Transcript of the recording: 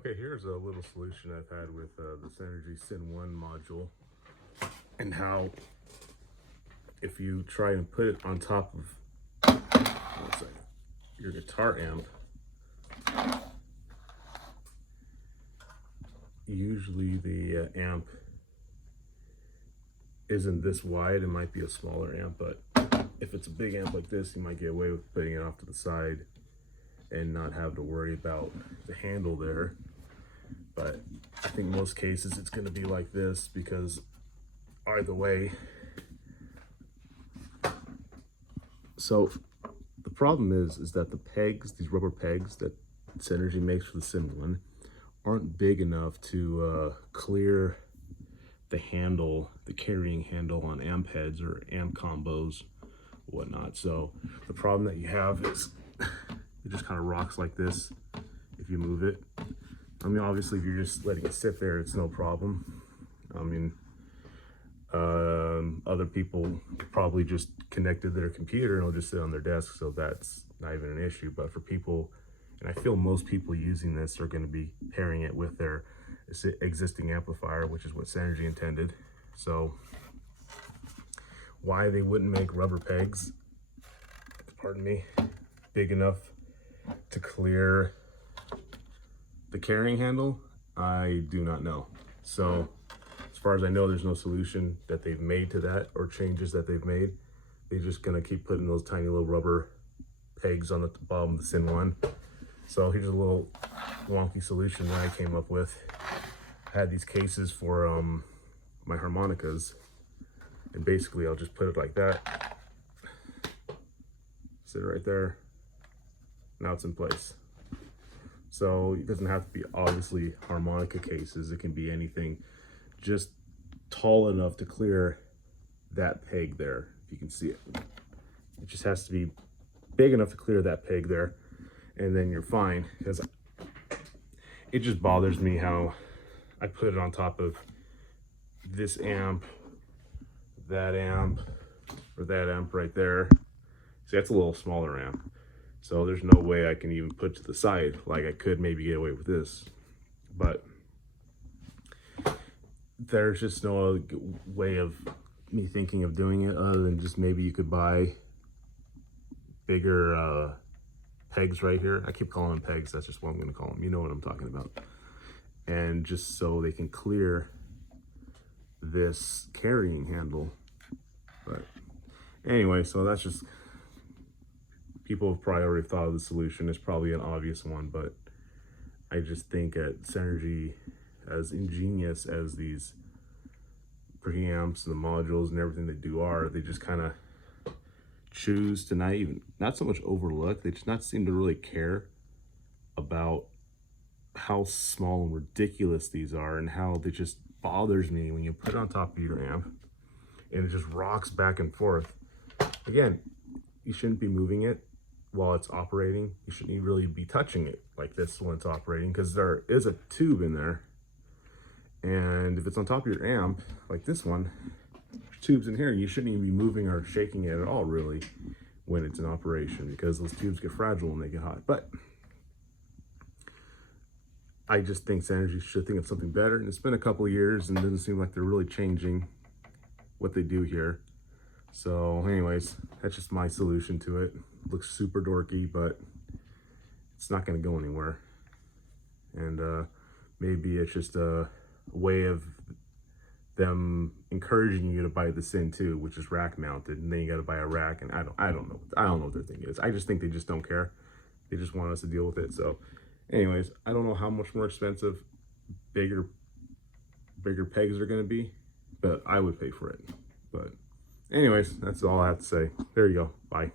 Okay, here's a little solution I've had with the Synergy Syn1 module, and how if you try and put it on top of your guitar amp, usually the amp isn't this wide. It might be a smaller amp, but if it's a big amp like this, you might get away with putting it off to the side and not have to worry about the handle there. But I think most cases it's going to be like this, because either way. So the problem is that the pegs, these rubber pegs that Synergy makes for the Syn1, aren't big enough to clear the handle, the carrying handle on amp heads or amp combos, whatnot. So the problem that you have is it just kind of rocks like this if you move it. I mean, obviously, if you're just letting it sit there, it's no problem. I mean, other people probably just connected their computer and it'll just sit on their desk, so that's not even an issue. But for people, and I feel most people using this are going to be pairing it with their existing amplifier, which is what Synergy intended. So why they wouldn't make rubber pegs, pardon me, big enough to clear the carrying handle, I do not know. So as far as I know, there's no solution that they've made to that, or changes that they've made. They're just gonna keep putting those tiny little rubber pegs on the bottom of the Syn1. So here's a little wonky solution that I came up with. I had these cases for my harmonicas, and basically I'll just put it like that, sit right there, now it's in place. So it doesn't have to be obviously harmonica cases, it can be anything just tall enough to clear that peg there, if you can see it. It just has to be big enough to clear that peg there, and then you're fine. Because it just bothers me how I put it on top of this amp, that amp, or that amp right there. See, that's a little smaller amp. So there's no way I can even put to the side. Like, I could maybe get away with this, but there's just no way of me thinking of doing it other than just maybe you could buy bigger pegs right here. I keep calling them pegs, that's just what I'm going to call them. You know what I'm talking about. And just so they can clear this carrying handle. But anyway, so that's just, people have probably already thought of the solution. It's probably an obvious one, but I just think at Synergy, as ingenious as these preamps and the modules and everything they do are, they just kind of choose to not so much overlook, they just not seem to really care about how small and ridiculous these are, and how it just bothers me when you put it on top of your amp and it just rocks back and forth. Again, you shouldn't be moving it while it's operating. You shouldn't really be touching it like this when it's operating, because there is a tube in there, and if it's on top of your amp like this one, there's tubes in here. You shouldn't even be moving or shaking it at all really when it's in operation, because those tubes get fragile and they get hot. But I just think Synergy should think of something better, and it's been a couple of years and it doesn't seem like they're really changing what they do here. So anyways, that's just my solution to it. Looks super dorky, but it's not going to go anywhere. And maybe it's just a way of them encouraging you to buy the Syn2, which is rack mounted, and then you got to buy a rack. And I don't know what their thing is. I just think they just don't care. They just want us to deal with it. So anyways, I don't know how much more expensive bigger pegs are going to be, but I would pay for it. But anyways, that's all I have to say. There you go. Bye.